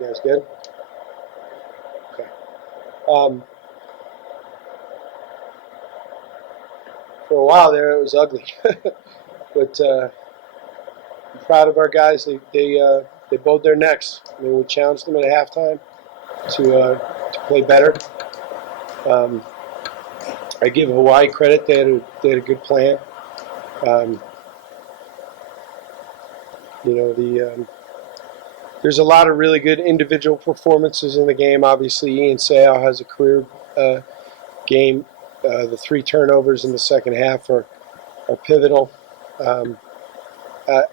You guys good? Okay. For a while there, it was ugly, but I'm proud of our guys. They bowed their necks. I mean, we challenged them at halftime to play better. I give Hawai'i credit. They had a good plan. There's a lot of really good individual performances in the game. Obviously, Ian Seau has a career game. The 3 turnovers in the second half are pivotal.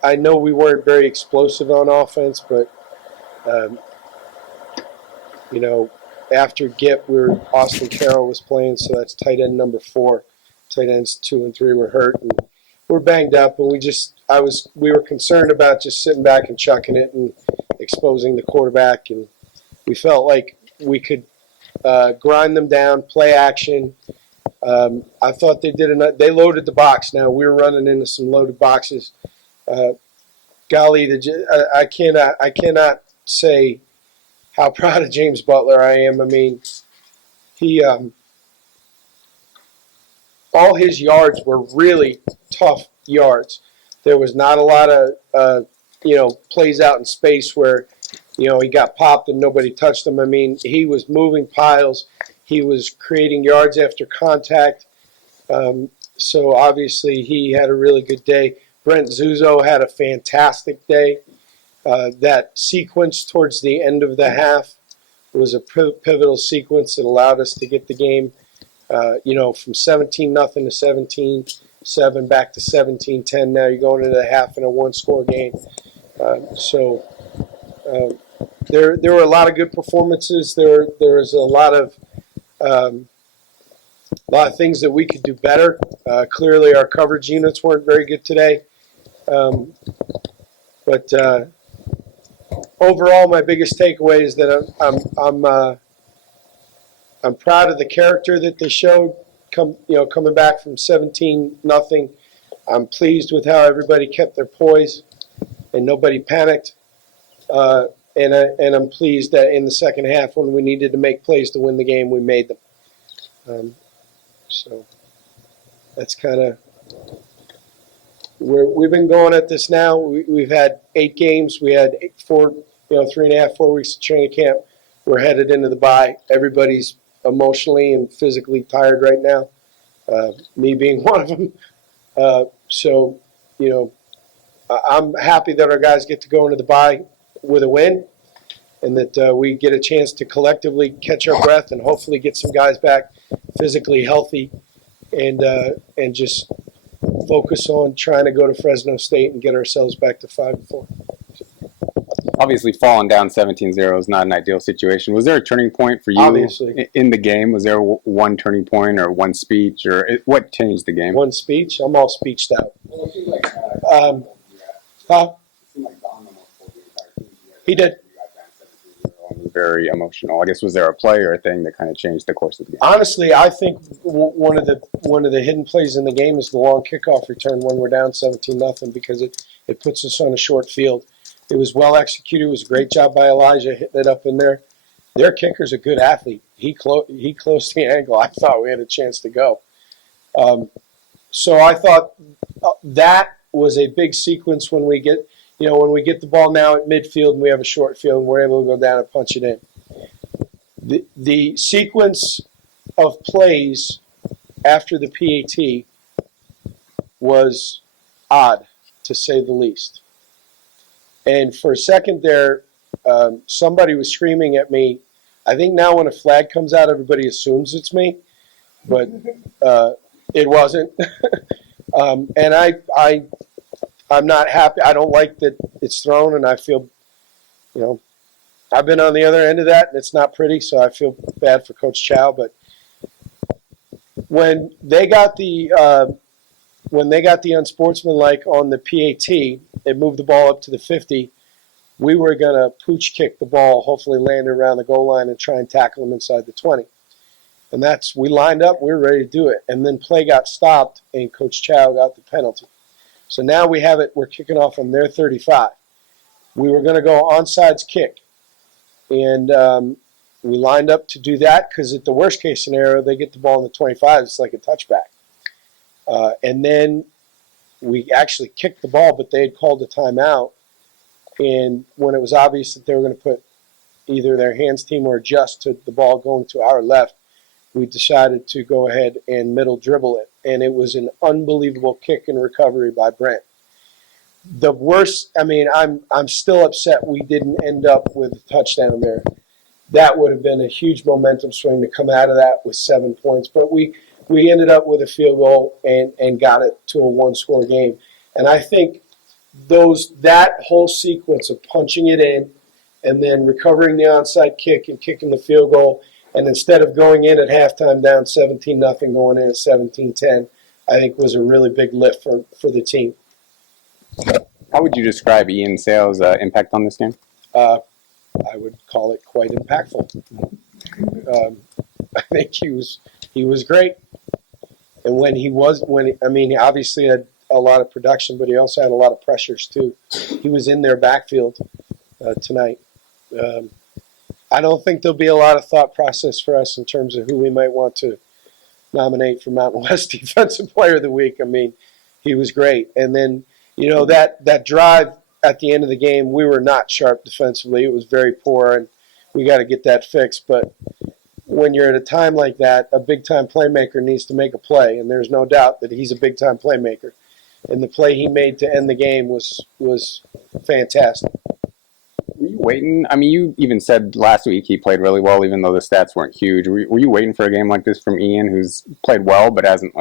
I know we weren't very explosive on offense, but after Gip, Austin Carroll was playing, so that's tight end number 4. Tight ends 2 and 3 were hurt, and we're banged up, and we were concerned about just sitting back and chucking it and exposing the quarterback, and we felt like we could grind them down, play action. I thought they did enough. They loaded the box. Now we were running into some loaded boxes. Golly, I cannot say how proud of James Butler I am. I mean, he all his yards were really tough yards. There was not a lot of plays out in space where he got popped and nobody touched him. I mean, he was moving piles. He was creating yards after contact. So obviously he had a really good day. Brent Zuzo had a fantastic day. That sequence towards the end of the half was a pivotal sequence that allowed us to get the game, from 17-0 to 17-7 back to 17-10. Now you're going into the half in a 1-score game. There were a lot of good performances. There was a lot of things that we could do better. Clearly, our coverage units weren't very good today. But overall, my biggest takeaway is that I'm proud of the character that they showed. Coming back from 17-0, I'm pleased with how everybody kept their poise and nobody panicked. And I'm pleased that in the second half, when we needed to make plays to win the game, we made them. So that's kind of we've been going at this now. We've had 8 games. We had 3.5, 4 weeks of training camp. We're headed into the bye. Everybody's emotionally and physically tired right now, me being one of them. I'm happy that our guys get to go into the bye with a win, and that we get a chance to collectively catch our breath and hopefully get some guys back physically healthy, and just focus on trying to go to Fresno State and get ourselves back to 5-4. Obviously, falling down 17-0 is not an ideal situation. Was there a turning point for you Obviously. In the game? Was there one turning point or one speech, or what changed the game? One speech? I'm all speeched out. Well, it seemed like, He did. Was very emotional. I guess, was there a play or a thing that kind of changed the course of the game? Honestly, I think one of the hidden plays in the game is the long kickoff return when we're down 17-0, because it puts us on a short field. It was well executed. It was a great job by Elijah hitting it up in there. Their kicker's a good athlete. He closed the angle. I thought we had a chance to go. So I thought that was a big sequence when we get the ball now at midfield and we have a short field and we're able to go down and punch it in. The sequence of plays after the PAT was odd, to say the least. And for a second there, somebody was screaming at me. I think now when a flag comes out, everybody assumes it's me, but it wasn't. And I'm not happy. I don't like that it's thrown, and I feel, I've been on the other end of that, and it's not pretty, so I feel bad for Coach Chow. But when they got the unsportsmanlike on the PAT, it moved the ball up to the 50. We were going to pooch kick the ball, hopefully land it around the goal line and try and tackle them inside the 20. And we lined up, we were ready to do it. And then play got stopped, and Coach Chow got the penalty. So now we're kicking off on their 35. We were going to go onside's kick. And we lined up to do that because at the worst case scenario, they get the ball in the 25. It's like a touchback. And then we actually kicked the ball, but they had called a timeout. And when it was obvious that they were going to put either their hands team or adjust to the ball going to our left, we decided to go ahead and middle dribble it. And it was an unbelievable kick and recovery by Brent. The worst, I mean, I'm still upset we didn't end up with a touchdown there. That would have been a huge momentum swing to come out of that with 7 points. But we ended up with a field goal and got it to a one-score game. And I think that whole sequence of punching it in and then recovering the onside kick and kicking the field goal, and instead of going in at halftime down 17-0, going in at 17-10, I think was a really big lift for the team. How would you describe Ian Seau's impact on this game? I would call it quite impactful. I think he was great, and when he obviously had a lot of production, but he also had a lot of pressures too. He was in their backfield tonight. I don't think there'll be a lot of thought process for us in terms of who we might want to nominate for Mountain West Defensive Player of the Week. I mean, he was great. And then, that drive at the end of the game, we were not sharp defensively. It was very poor, and we got to get that fixed. But when you're at a time like that, a big-time playmaker needs to make a play, and there's no doubt that he's a big-time playmaker. And the play he made to end the game was fantastic. Were you waiting? I mean, you even said last week he played really well, even though the stats weren't huge. Were you waiting for a game like this from Ian, who's played well but hasn't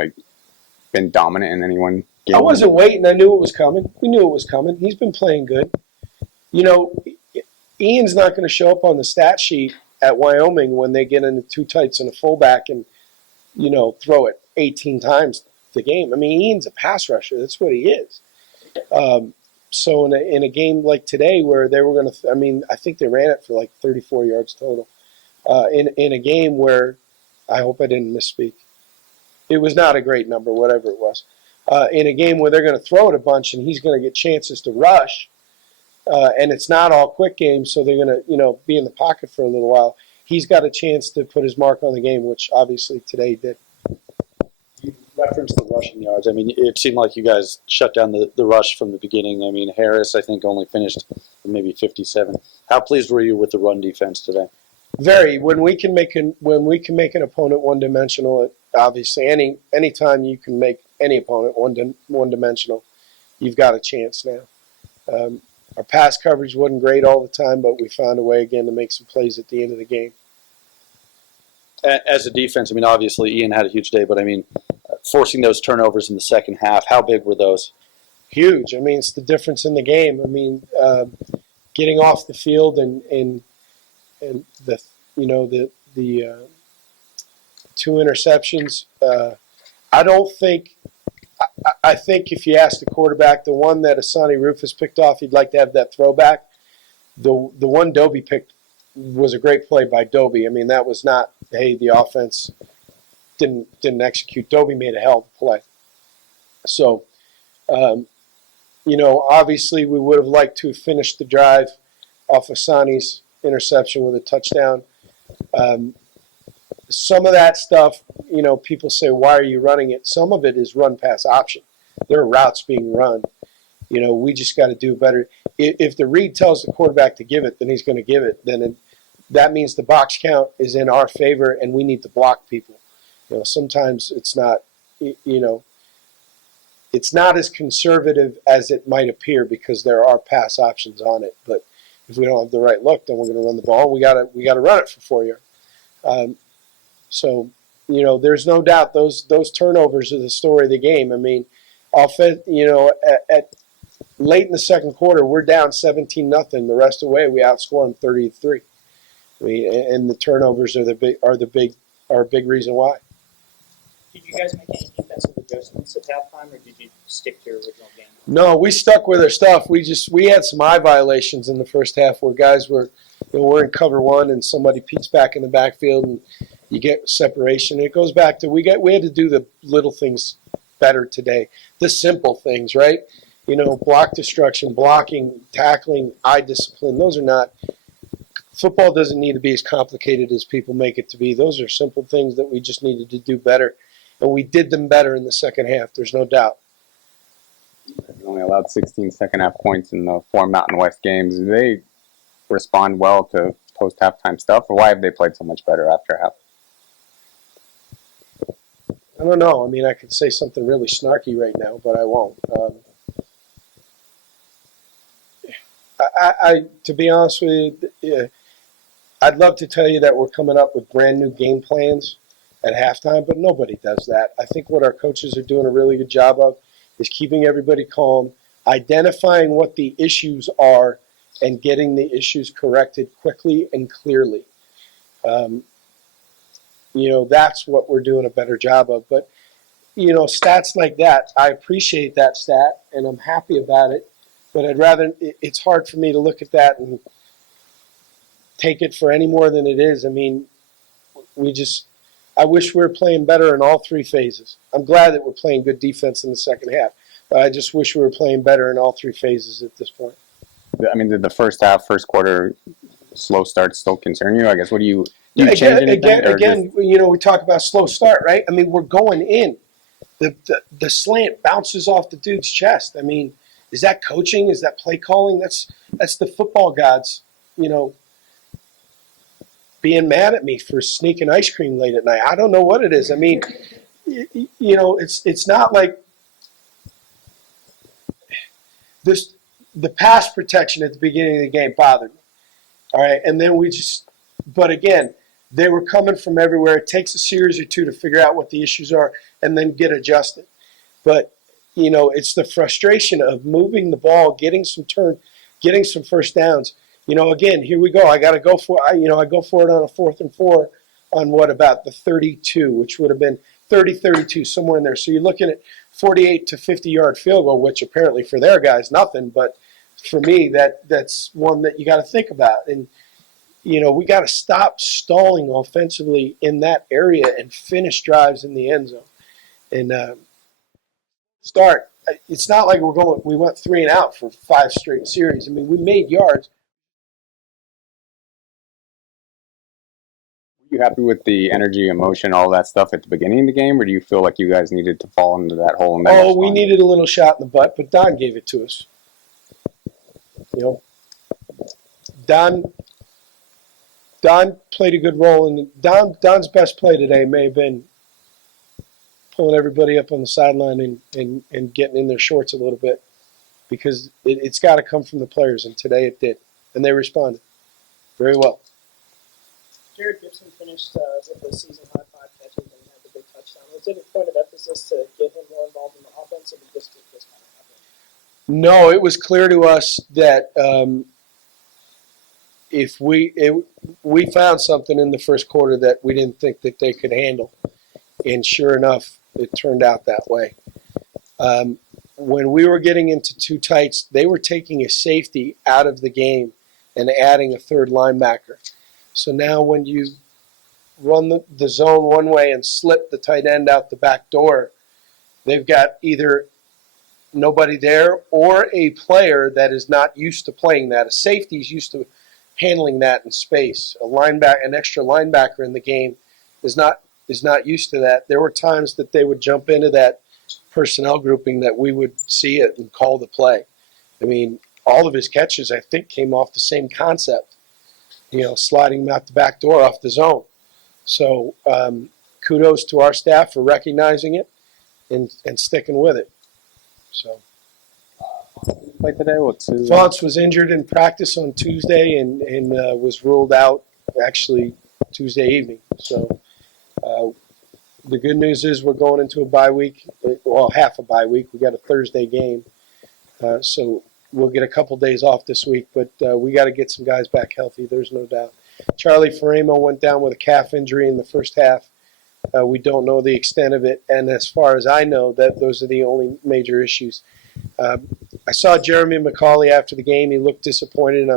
been dominant in any one game? I wasn't waiting. I knew it was coming. We knew it was coming. He's been playing good. Ian's not going to show up on the stat sheet at Wyoming when they get into two tights and a fullback and throw it 18 times the game. I mean, Ian's a pass rusher. That's what he is. So in a game like today where they were going to, I think they ran it for 34 yards total. In a game where, I hope I didn't misspeak, it was not a great number, whatever it was. In a game where they're going to throw it a bunch and he's going to get chances to rush, and it's not all quick games, so they're going to be in the pocket for a little while. He's got a chance to put his mark on the game, which obviously today he did. You referenced the rushing yards. I mean, it seemed like you guys shut down the rush from the beginning. I mean, Harris, I think, only finished maybe 57. How pleased were you with the run defense today? Very. When we can make an opponent one-dimensional, obviously any time you can make any opponent one-dimensional, you've got a chance now. Our pass coverage wasn't great all the time, but we found a way again to make some plays at the end of the game. As a defense, I mean, obviously Ian had a huge day, but I mean, forcing those turnovers in the second half, how big were those? Huge. I mean, it's the difference in the game. I mean, getting off the field and the two interceptions. I think if you ask the quarterback, the one that Asani Rufus picked off, he'd like to have that throwback. The one Dobie picked was a great play by Dobie. I mean, that was not, hey, the offense didn't execute. Dobie made a hell of a play. So, obviously we would have liked to have finished the drive off Asani's interception with a touchdown. Some of that stuff, people say, why are you running it? Some of it is run-pass option. There are routes being run. We just got to do better. If the read tells the quarterback to give it, then he's going to give it. Then that means the box count is in our favor, and we need to block people. Sometimes it's not, it's not as conservative as it might appear because there are pass options on it. But if we don't have the right look, then we're going to run the ball. We got to run it for 4 yards. So, there's no doubt those turnovers are the story of the game. I mean, at late in the second quarter, we're down 17-0. The rest of the way, we outscore them 30-3. And the turnovers are a big reason why. Did you guys make any defensive adjustments at halftime, or did you stick to your original game? No, we stuck with our stuff. We had some eye violations in the first half where guys were, we're in cover one and somebody peeks back in the backfield and you get separation. It goes back to we had to do the little things better today, the simple things, right? Block destruction, blocking, tackling, eye discipline. Those are not football doesn't need to be as complicated as people make it to be. Those are simple things that we just needed to do better, and we did them better in the second half. There's no doubt. They only allowed 16 second-half points in the 4 Mountain West games. Do they respond well to post-halftime stuff, or why have they played so much better after half? I don't know. I mean, I could say something really snarky right now, but I won't. To be honest with you, I'd love to tell you that we're coming up with brand new game plans at halftime, but nobody does that. I think what our coaches are doing a really good job of is keeping everybody calm, identifying what the issues are, and getting the issues corrected quickly and clearly. That's what we're doing a better job of. But, stats like that, I appreciate that stat, and I'm happy about it. But it's hard for me to look at that and take it for any more than it is. I mean, I wish we were playing better in all 3 phases. I'm glad that we're playing good defense in the second half, but I just wish we were playing better in all 3 phases at this point. I mean, did the first quarter slow start still concern you? I guess, do you change anything? Again, we talk about slow start, right? I mean, we're going in. The slant bounces off the dude's chest. I mean, is that coaching? Is that play calling? That's the football gods, being mad at me for sneaking ice cream late at night. I don't know what it is. I mean, it's not like this. The pass protection at the beginning of the game bothered me. All right, and then but again, they were coming from everywhere. It takes a series or 2 to figure out what the issues are and then get adjusted. But it's the frustration of moving the ball, getting some first downs. Again, here we go. I got to go for I go for it on a 4th and 4 on about the 32, which would have been 30-32, somewhere in there. So you're looking at 48 to 50-yard field goal, which apparently for their guys nothing, but for me that's one that you got to think about. And we got to stop stalling offensively in that area and finish drives in the end zone. And start. It's not like we went 3 and out for 5 straight series. I mean, we made yards. Were you happy with the energy, emotion, all that stuff at the beginning of the game, or do you feel like you guys needed to fall into that hole? And then we needed a little shot in the butt, but Don gave it to us. Don played a good role, and Don's best play today may have been pulling everybody up on the sideline and getting in their shorts a little bit, because it's got to come from the players, and today it did, and they responded very well. Jarred Gipson finished with the season high 5 catches and had the big touchdown. Was it a point of emphasis to get him more involved in the offense, or did this kind of happen? No, it was clear to us that if we found something in the first quarter that we didn't think that they could handle, and sure enough, it turned out that way. When we were getting into 2 tights, they were taking a safety out of the game and adding a 3rd linebacker. So now when you run the zone one way and slip the tight end out the back door, they've got either nobody there or a player that is not used to playing that. A safety is used to handling that in space. An extra linebacker in the game is not used to that. There were times that they would jump into that personnel grouping that we would see it and call the play. I mean, all of his catches, I think, came off the same concept, sliding him out the back door off the zone. So kudos to our staff for recognizing it and sticking with it. So Play today? Fonts was injured in practice on Tuesday and was ruled out actually Tuesday evening. So the good news is we're going into a bye week, half a bye week. We got a Thursday game. So we'll get a couple days off this week, but we got to get some guys back healthy. There's no doubt. Charlie Faremo went down with a calf injury in the first half. We don't know the extent of it, and as far as I know, those are the only major issues. I saw Jeremy McCauley after the game. He looked disappointed.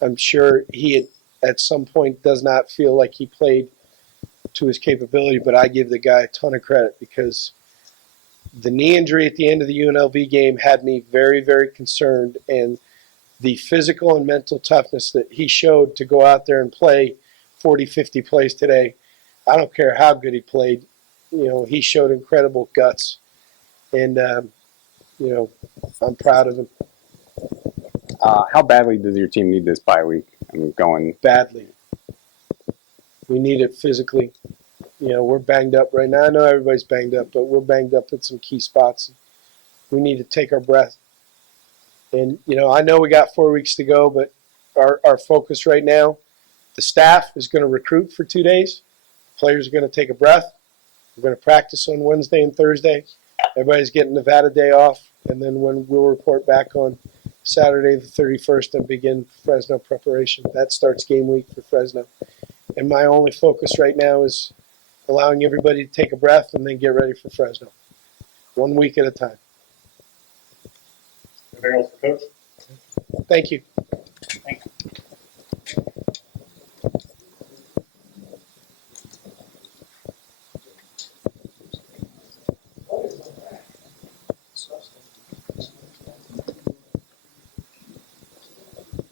I'm sure he at some point does not feel like he played to his capability, but I give the guy a ton of credit because the knee injury at the end of the UNLV game had me very, very concerned, and the physical and mental toughness that he showed to go out there and play 40, 50 plays today, I don't care how good he played. He showed incredible guts. And, I'm proud of him How badly does your team need this bye week? Going badly. We need it physically. We're banged up right now. I know everybody's banged up, but we're banged up at some key spots. We need to take our breath. And, I know we got 4 weeks to go, but our focus right now, the staff is going to recruit for 2 days. Players are going to take a breath. We're going to practice on Wednesday and Thursday. Everybody's getting Nevada day off. And then we'll report back on Saturday the 31st and begin Fresno preparation. That starts game week for Fresno. And my only focus right now is allowing everybody to take a breath and then get ready for Fresno. 1 week at a time. Anything else for Coach? Thank you.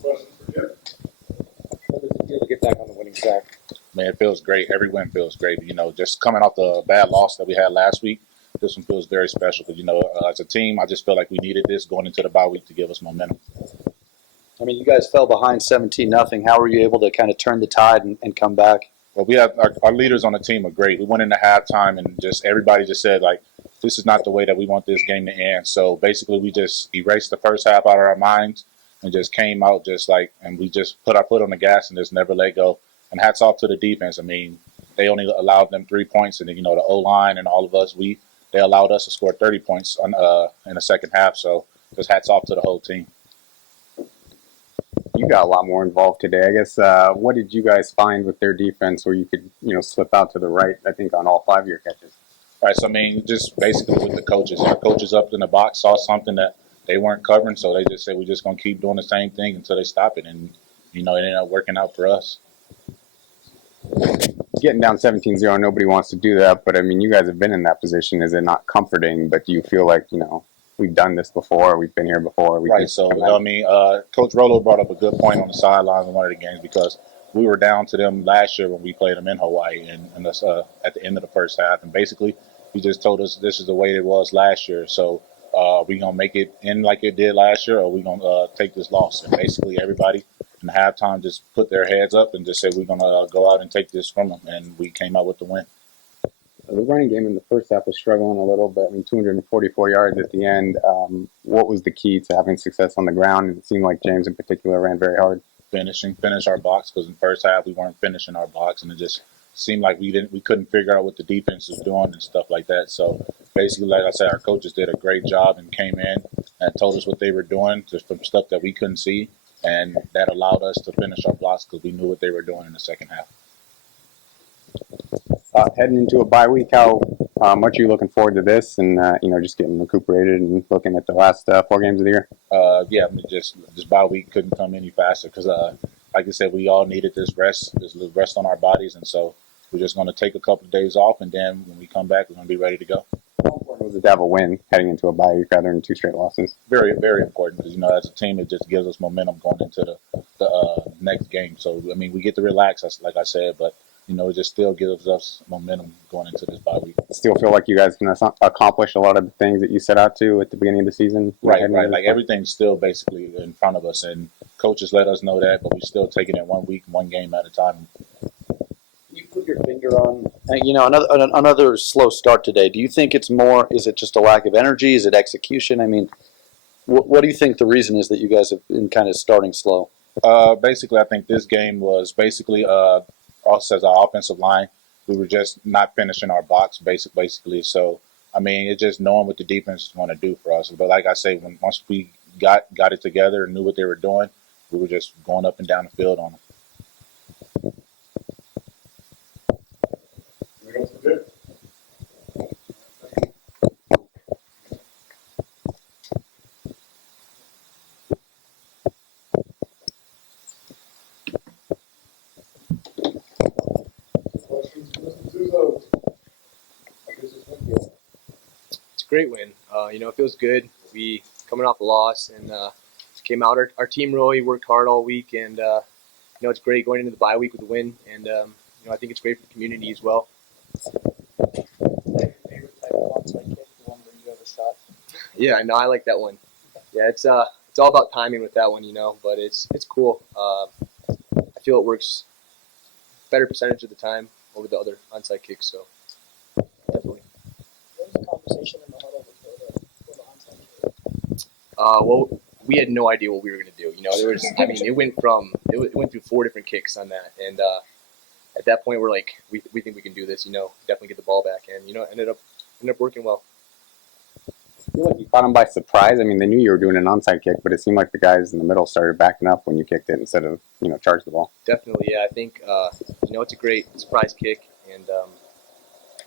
Questions for Jim? To get back on the winning track. Man, it feels great. Every win feels great. Just coming off the bad loss that we had last week, this one feels very special because, as a team, I just feel like we needed this going into the bye week to give us momentum. I mean, you guys fell behind 17-0. How were you able to kind of turn the tide and come back? Well, we have our leaders on the team are great. We went into halftime and just everybody just said, like, this is not the way that we want this game to end. So basically we just erased the first half out of our minds and just came out and we just put our foot on the gas and just never let go. And hats off to the defense. I mean, they only allowed them 3 points, and then, the O-line and all of us, they allowed us to score 30 points in the second half. So just hats off to the whole team. you got a lot more involved today. I guess what did you guys find with their defense where you could slip out to the right? I think on all 5 of your catches. All right, so just basically with the coaches. Our coaches up in the box saw something that they weren't covering, so they just said we're just gonna keep doing the same thing until they stop it, and it ended up working out for us. Getting down 17-0, nobody wants to do that, but I mean, you guys have been in that position. Is it not comforting? But do you feel like we've done this before, we've been here before? Right. So Coach Rolo brought up a good point on the sidelines in one of the games because we were down to them last year when we played them in Hawaii and at the end of the first half, and basically he just told us this is the way it was last year. So we gonna make it in like it did last year, or we gonna take this loss? And basically everybody in halftime just put their heads up and just said we're gonna go out and take this from them, and we came out with the win. The running game in the first half was struggling a little bit. I mean, 244 yards at the end. What was the key to having success on the ground? It seemed like James in particular ran very hard. Finish our box, because in the first half we weren't finishing our box, and it just seemed like we couldn't figure out what the defense was doing and stuff like that. So basically, like I said, our coaches did a great job and came in and told us what they were doing, just from stuff that we couldn't see, and that allowed us to finish our blocks because we knew what they were doing in the second half. Heading into a bye week, how much are you looking forward to this and just getting recuperated and looking at the last 4 games of the year? Yeah, I mean, just this bye week couldn't come any faster because, like I said, we all needed this little rest on our bodies, and so we're just going to take a couple of days off, and then when we come back, we're going to be ready to go. How important was it to have a win heading into a bye week rather than 2 straight losses? Very, very important because, as a team, it just gives us momentum going into the next game. So, I mean, we get to relax, like I said, but it just still gives us momentum going into this bye week. Still feel like you guys can accomplish a lot of the things that you set out to at the beginning of the season? Right. Like everything's still basically in front of us, and coaches let us know that, but we're still taking it 1 week, 1 game at a time. You put your finger on, another slow start today. Do you think it's more? Is it just a lack of energy? Is it execution? I mean, what do you think the reason is that you guys have been kind of starting slow? Basically, I think this game was basically us as an offensive line. We were just not finishing our box, basically. So, I mean, it's just knowing what the defense is going to do for us. But like I say, once we got it together and knew what they were doing, we were just going up and down the field on them. Anything else for Jim? Questions for Mr. Suso? It's a great win. It feels good. We coming off a loss, and to came out. Our team really worked hard all week, and it's great going into the bye week with a win, and I think it's great for the community as well. Favorite type of onside kick, the one where you have a shot? Yeah, I know. I like that one. Yeah, it's all about timing with that one, but it's cool. I feel it works better percentage of the time over the other onside kicks, so definitely. What was the conversation in the huddle before the onside kick? Well, we had no idea what we were going to do. It went through 4 different kicks on that, and at that point we're like, we think we can do this. Definitely get the ball back, and ended up working well. I feel like you caught them by surprise. I mean, they knew you were doing an onside kick, but it seemed like the guys in the middle started backing up when you kicked it instead of charge the ball. Definitely, yeah. I think it's a great surprise kick, and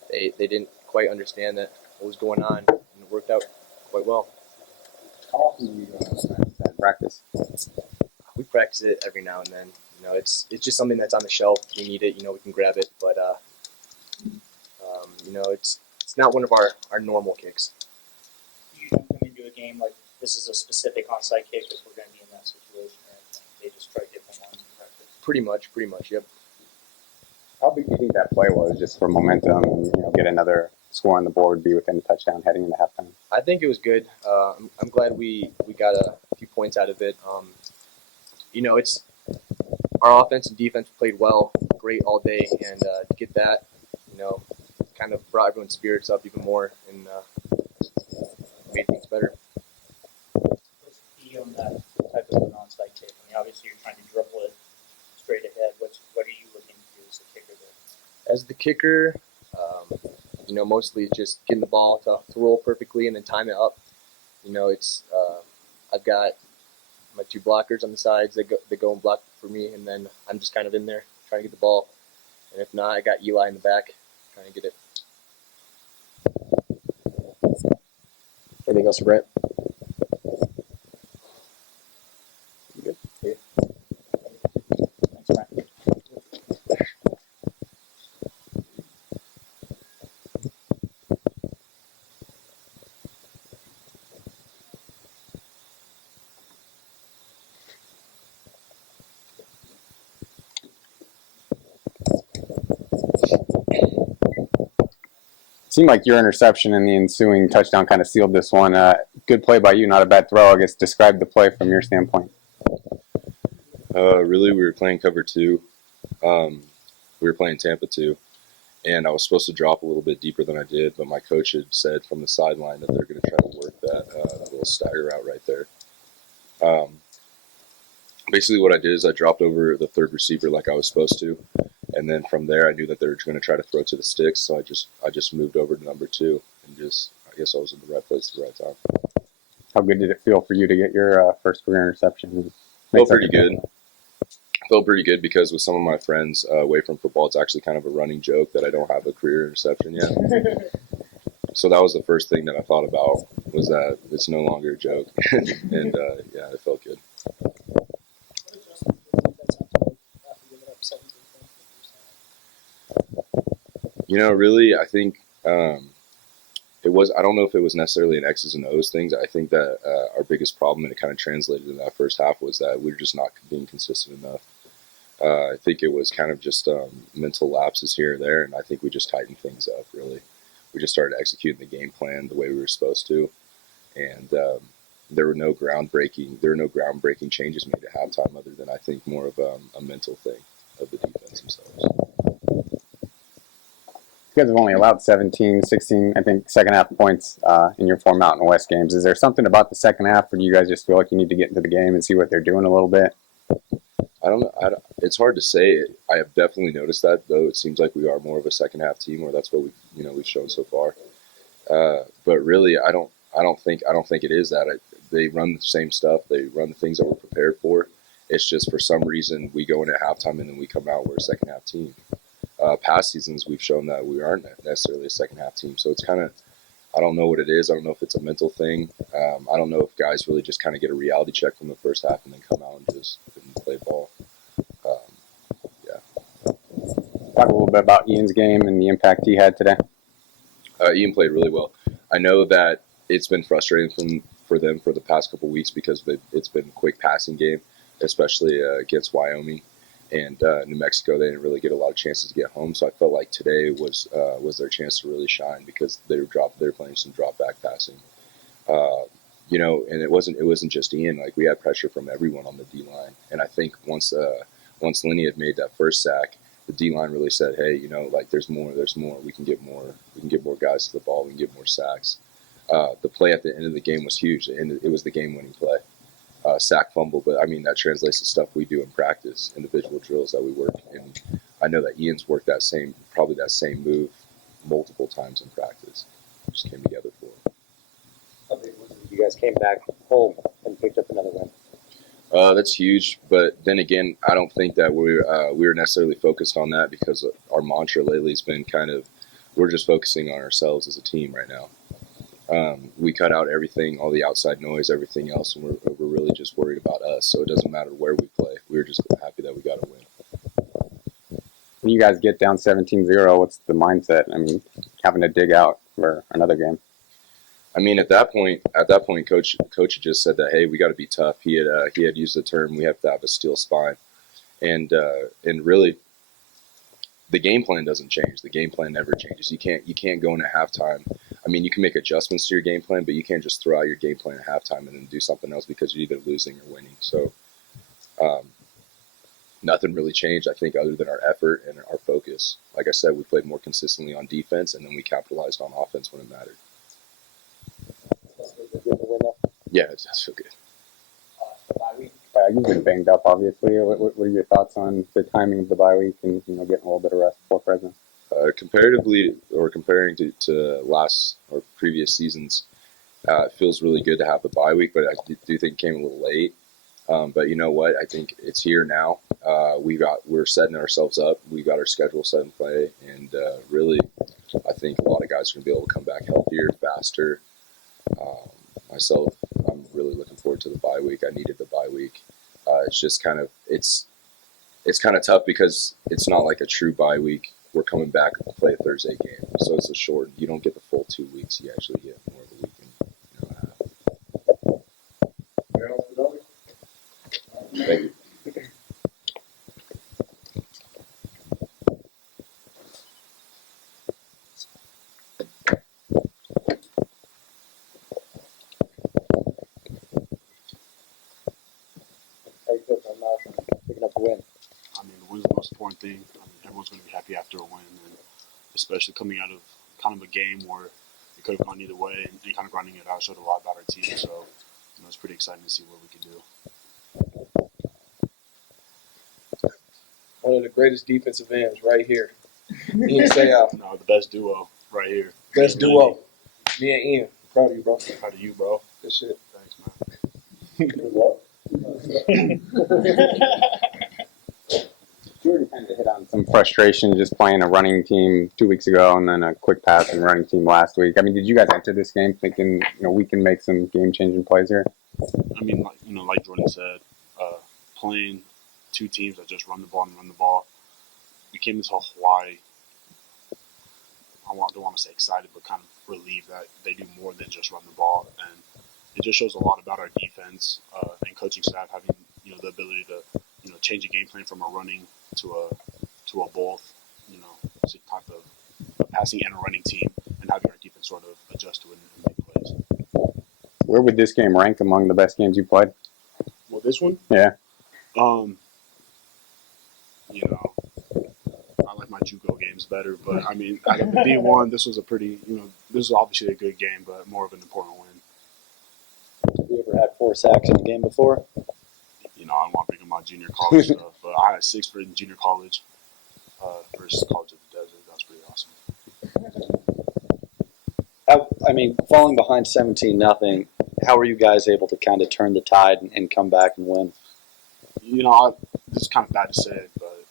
they didn't quite understand what was going on, and it worked out quite well. How often do you practice? We practice it every now and then. It's just something that's on the shelf. We need it. We can grab it, but it's not one of our normal kicks. You don't come into a game like this is a specific onside kick if we're going to be in that situation or anything. They just try different ones in practice. Pretty much, yep. How big do you think that play was just for momentum and get another score on the board, be within a touchdown heading into halftime? I think it was good. I'm glad we got a few points out of it. It's our offense and defense played well, great all day, and to get that, kind of brought everyone's spirits up even more and made things better. What's the key on that type of an onside kick? I mean, obviously you're trying to dribble it straight ahead. What are you looking to do as a kicker there? As the kicker, mostly just getting the ball to roll perfectly and then time it up. I've got my 2 blockers on the sides that go and block for me, and then I'm just kind of in there trying to get the ball. And if not, I got Eli in the back trying to get it. Anything else for Brent? Good. Yeah. Thanks, Brian. Seemed like your interception and the ensuing touchdown kind of sealed this one. Good play by you, not a bad throw. I guess describe the play from your standpoint. Really, we were playing cover 2. We were playing Tampa 2, and I was supposed to drop a little bit deeper than I did, but my coach had said from the sideline that they're going to try to work that little stagger route right there. Basically what I did is I dropped over the 3rd receiver like I was supposed to, and then from there I knew that they were going to try to throw to the sticks, so I just moved over to number 2, and I guess I was in the right place at the right time. How good did it feel for you to get your first career interception? Felt pretty good. Felt pretty good because with some of my friends away from football, it's actually kind of a running joke that I don't have a career interception yet. So that was the first thing that I thought about, was that it's no longer a joke. And it felt good. What adjustments did the defense have to make after giving up 17 points in the first half? Really, I think it was. I don't know if it was necessarily an X's and O's things. I think that our biggest problem, and it kind of translated in that first half, was that we were just not being consistent enough. I think it was kind of just mental lapses here and there, and I think we just tightened things up, really. We just started executing the game plan the way we were supposed to, and there were no groundbreaking changes made at halftime, other than I think more of a mental thing of the defense themselves. You guys have only allowed 17, 16, I think, second half points in your 4 Mountain West games. Is there something about the second half, or do you guys just feel like you need to get into the game and see what they're doing a little bit? I don't know. It's hard to say. I have definitely noticed that, though. It seems like we are more of a second half team, or that's what we've shown so far. But really, I don't think it is that. They run the same stuff. They run the things that we're prepared for. It's just for some reason we go in at halftime and then we come out, we're a second half team. Past seasons we've shown that we aren't necessarily a second half team. So it's kind of, I don't know what it is. I don't know if it's a mental thing. I don't know if guys really just kind of get a reality check from the first half and then come out and just play ball. Talk a little bit about Ian's game and the impact he had today. Ian played really well. I know that it's been frustrating for them for the past couple weeks because it's been a quick passing game, especially against Wyoming and New Mexico. They didn't really get a lot of chances to get home, so I felt like today was their chance to really shine because they were playing some drop back passing. And it wasn't just Ian. Like, we had pressure from everyone on the D line, and I think once Lenny had made that first sack, the D line really said, "Hey, like there's more. We can get more guys to the ball. We can get more sacks." The play at the end of the game was huge, and it was the game-winning play, sack fumble. But I mean, that translates to stuff we do in practice, individual drills that we work. And I know that Ian's worked that same move multiple times in practice. It just came together for him. You guys came back home and picked up another win. That's huge, but then again, I don't think that we were necessarily focused on that because our mantra lately has been we're just focusing on ourselves as a team right now. We cut out everything, all the outside noise, everything else, and we're really just worried about us. So it doesn't matter where we play. We're just happy that we got a win. When you guys get down 17-0, what's the mindset? I mean, having to dig out for another game. I mean, at that point, coach had just said that, hey, we got to be tough. He had used the term, we have to have a steel spine, and really, the game plan doesn't change. The game plan never changes. You can't go in at halftime. I mean, you can make adjustments to your game plan, but you can't just throw out your game plan at halftime and then do something else because you're either losing or winning. So, nothing really changed, I think, other than our effort and our focus. Like I said, we played more consistently on defense, and then we capitalized on offense when it mattered. Yeah, it does feel good. You've been banged up, obviously. What are your thoughts on the timing of the bye week and getting a little bit of rest before Fresno? Comparatively, or comparing to last or previous seasons, it feels really good to have the bye week, but I do think it came a little late. But you know what? I think it's here now. We're setting ourselves up. We got our schedule set in play, and really, I think a lot of guys are going to be able to come back healthier, faster. Myself, I'm really looking forward to the bye week. I needed the bye week. It's just it's kind of tough because it's not like a true bye week. We're coming back to play a Thursday game, so it's a short. You don't get the full 2 weeks. You actually get more of a week and a half. Anything else for Dobby? Thank you. How you feel from picking up a win? I mean, the win's the most important thing. I mean, everyone's going to be happy after a win, and especially coming out of kind of a game where it could have gone either way, and kind of grinding it out showed a lot about our team. So, it's pretty exciting to see what we can do. One of the greatest defensive ends right here. Ian Seau. No, the best duo right here. Best duo. Me and Ian. Proud of you, bro. Proud of you, bro. Good shit. Thanks, man. Good luck. Jordan kind of hit on some frustration just playing a running team 2 weeks ago and then a quick passing running team last week. I mean, did you guys enter this game thinking, we can make some game-changing plays here? I mean, like Jordan said, playing two teams that just run the ball. We came into Hawaii, I don't want to say excited, but kind of relieved that they do more than just run the ball. And it just shows a lot about our defense and coaching staff having, the ability to, change a game plan from a running to a both, type of a passing and a running team, and having our defense sort of adjust to it and make plays. Where would this game rank among the best games you played? Well, this one? Yeah. I like my JUCO games better, but I mean, I got the D1. This was a pretty, this is obviously a good game, but more of an important win. Have you ever had 4 sacks in a game before? I don't want to bring up my junior college stuff, but I had 6 for junior college versus College of the Desert. That was pretty awesome. Falling behind 17-0, how were you guys able to kind of turn the tide and come back and win? This is kind of bad to say, but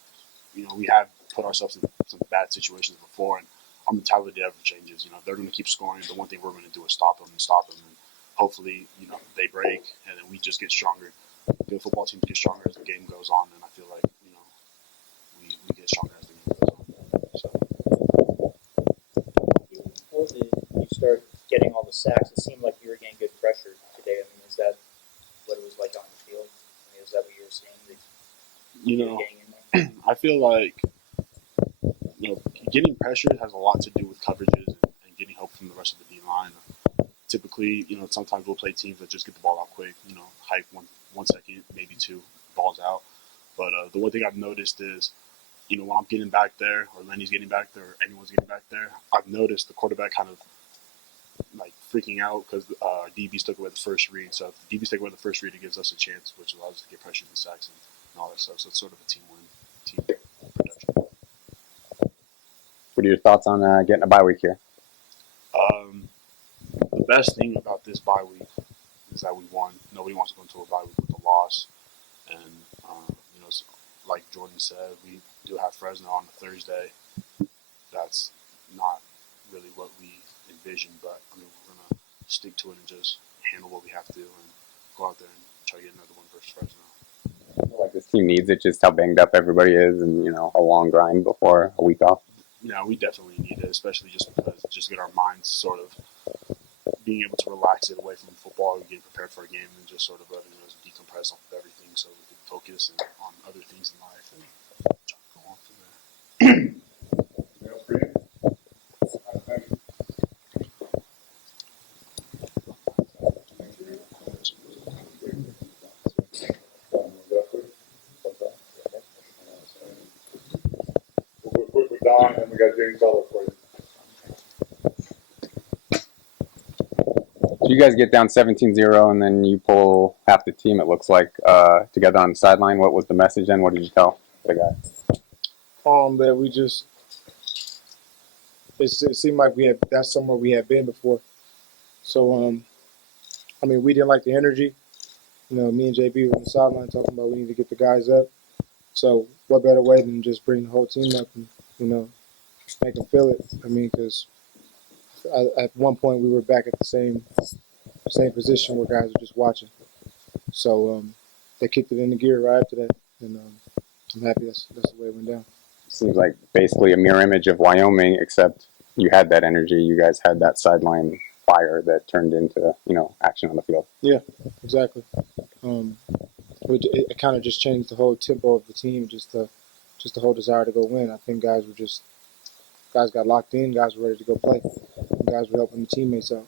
we have put ourselves in some bad situations before, and our mentality never changes. They're going to keep scoring. The one thing we're going to do is stop them, and hopefully, they break, and then we just get stronger. The football teams get stronger as the game goes on, and I feel like we get stronger as the game goes on. So. Before you start getting all the sacks, it seemed like you were getting good pressure today You know, getting in there? I feel like getting pressure has a lot to do with coverages and getting help from the rest of the D line. Typically, sometimes we'll play teams that just get the ball out quick. Hike 1 second, maybe 2, balls out. But the one thing I've noticed is, when I'm getting back there, or Lenny's getting back there, or anyone's getting back there, I've noticed the quarterback kind of like freaking out because DBs took away the first read. So if the DBs take away the first read, it gives us a chance, which allows us to get pressure in sacks and all that stuff. So it's sort of a team win, team production. What are your thoughts on getting a bye week here? The best thing about this bye week is that we won. Nobody wants to go into a bye week with a loss. And, like Jordan said, we do have Fresno on a Thursday. That's not really what we envisioned, but, we're going to stick to it and just handle what we have to and go out there and try to get another one versus Fresno. I feel like this team needs it, just how banged up everybody is, and a long grind before a week off. Yeah, we definitely need it, especially just because just get our minds sort of being able to relax it away from football and getting prepared for a game and just sort of letting us decompress off of everything so we can focus on other things in life and go on from there. Anything else for you? All right, thank you. We'll go quick with Don, and we got James Butler for you. So you guys get down 17-0, and then you pull half the team, it looks like, together on the sideline. What was the message then? What did you tell the guys? That we just it seemed like that's somewhere we had been before. So we didn't like the energy. Me and JB were on the sideline talking about we need to get the guys up. So what better way than just bring the whole team up and make them feel it. Because at one point we were back at the same position where guys were just watching. So they kicked it into gear right after that, and I'm happy that's the way it went down. Seems like basically a mirror image of Wyoming, except you had that energy. You guys had that sideline fire that turned into action on the field. Yeah, exactly. It kind of just changed the whole tempo of the team, just the whole desire to go win. I think guys got locked in, guys were ready to go play. Guys were helping the teammates out.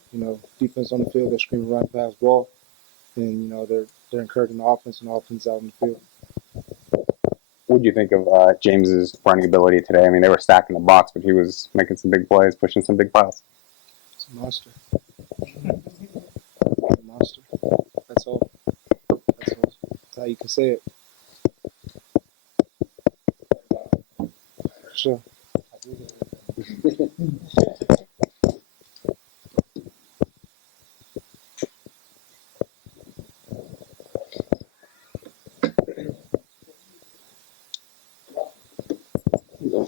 Defense on the field, they're screaming run pass ball, and they're encouraging the offense and the offense out in the field. What do you think of James's running ability today? They were stacking the box, but he was making some big plays, pushing some big piles. It's a monster. It's a monster. That's all. That's how you can say it. Sure.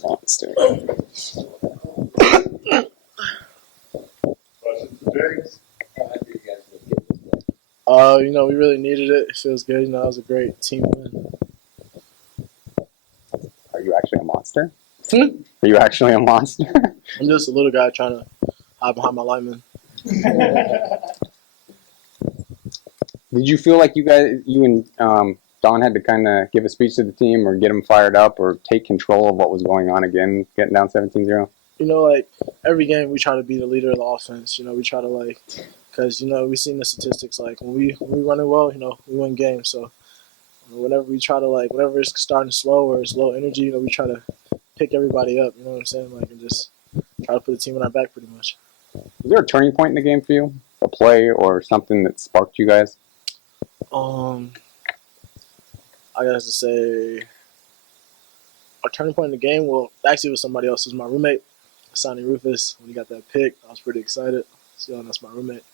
Monster. Questions for James? We really needed it. It feels good. It was a great team win. Are you actually a monster? Are you actually a monster? I'm just a little guy trying to hide behind my lineman. Did you feel like you and Don had to kind of give a speech to the team or get them fired up or take control of what was going on again, getting down 17-0? Every game we try to be the leader of the offense. We try to because we've seen the statistics. When we running well, we win games. So whenever we try to whenever it's starting slow or it's low energy, we try to pick everybody up. You know what I'm saying? And just try to put the team on our back pretty much. Was there a turning point in the game for you? A play or something that sparked you guys? I got to say, a turning point in the game, actually it was somebody else. It was my roommate, Sonny Rufus. When he got that pick, I was pretty excited. So that's my roommate.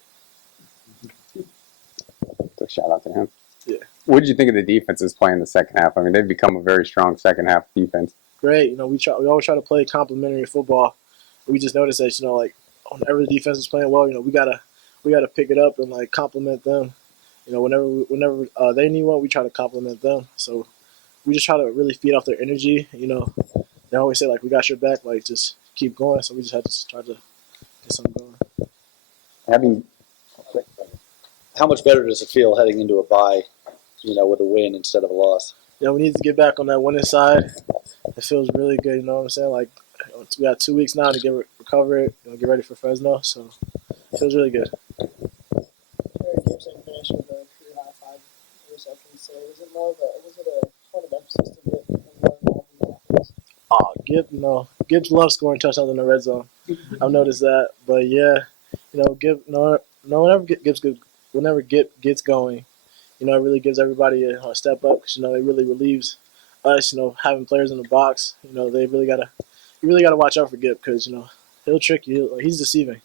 So shout out to him. Yeah. What did you think of the defense's play in the second half? They've become a very strong second half defense. Great. We always try to play complementary football. We just noticed that, whenever the defense is playing well, we gotta pick it up and compliment them. Whenever they need one, we try to compliment them. So we just try to really feed off their energy. They always say we got your back, just keep going. So we just had to try to get something going. How much better does it feel heading into a bye, with a win instead of a loss? we need to get back on that winning side. It feels really good. You know what I'm saying? Like we got 2 weeks now to recover it. Get ready for Fresno. So it feels really good. Jarred Gipson finished with a career high 5 receptions today. Was it a point of emphasis to get him more involved in the offense? Gibbs loves scoring touchdowns in the red zone. I've noticed that. But yeah, whenever Gibbs gets going, it really gives everybody a step up because it really relieves us. Having players in the box, you really gotta watch out for Gibbs because he'll trick you. He's deceiving.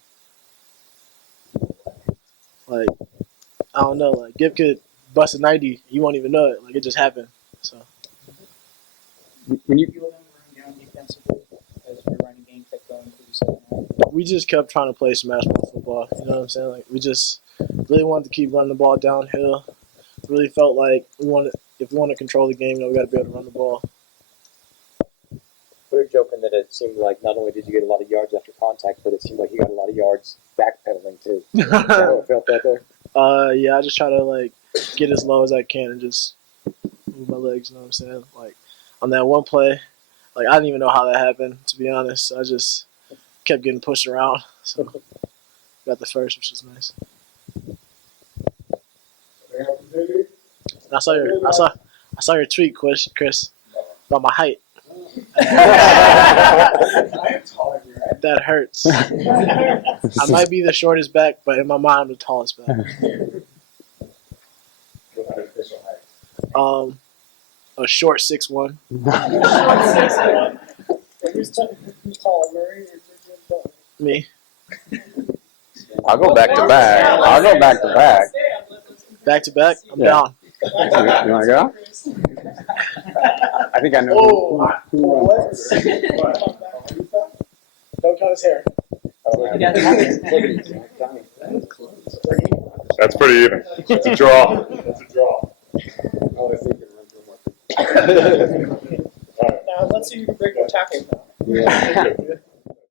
Like I don't know, like Gibbs could bust a 90, you won't even know it. Like it just happened. So When you Feel them running down defensively as your running game kept going through the second half. we just kept trying to play smash ball football. You know what I'm saying? Like we just really wanted to keep running the ball downhill. Really felt like if we want to control the game, we got to be able to run the ball. We were joking that it seemed like not only did you get a lot of yards after contact, but it seemed like you got a lot of yards backpedaling too. How it felt that there? Yeah, I just try to get as low as I can and just move my legs. You know what I'm saying? Like on that one play, I didn't even know how that happened. To be honest, I just kept getting pushed around. So got the first, which was nice. I saw your tweet, Chris, about my height. That hurts. I might be the shortest back, but in my mind, I'm the tallest back. A short 6'1". Who's tall, Murray or Butler? Me. I'll go back to back. Back to back. I'm Yeah. down. You want to go? I think I know. Who runs. Don't cut his hair. That's pretty even. It's a draw. It's a draw. Now let's see who can break more tackles now. Yeah.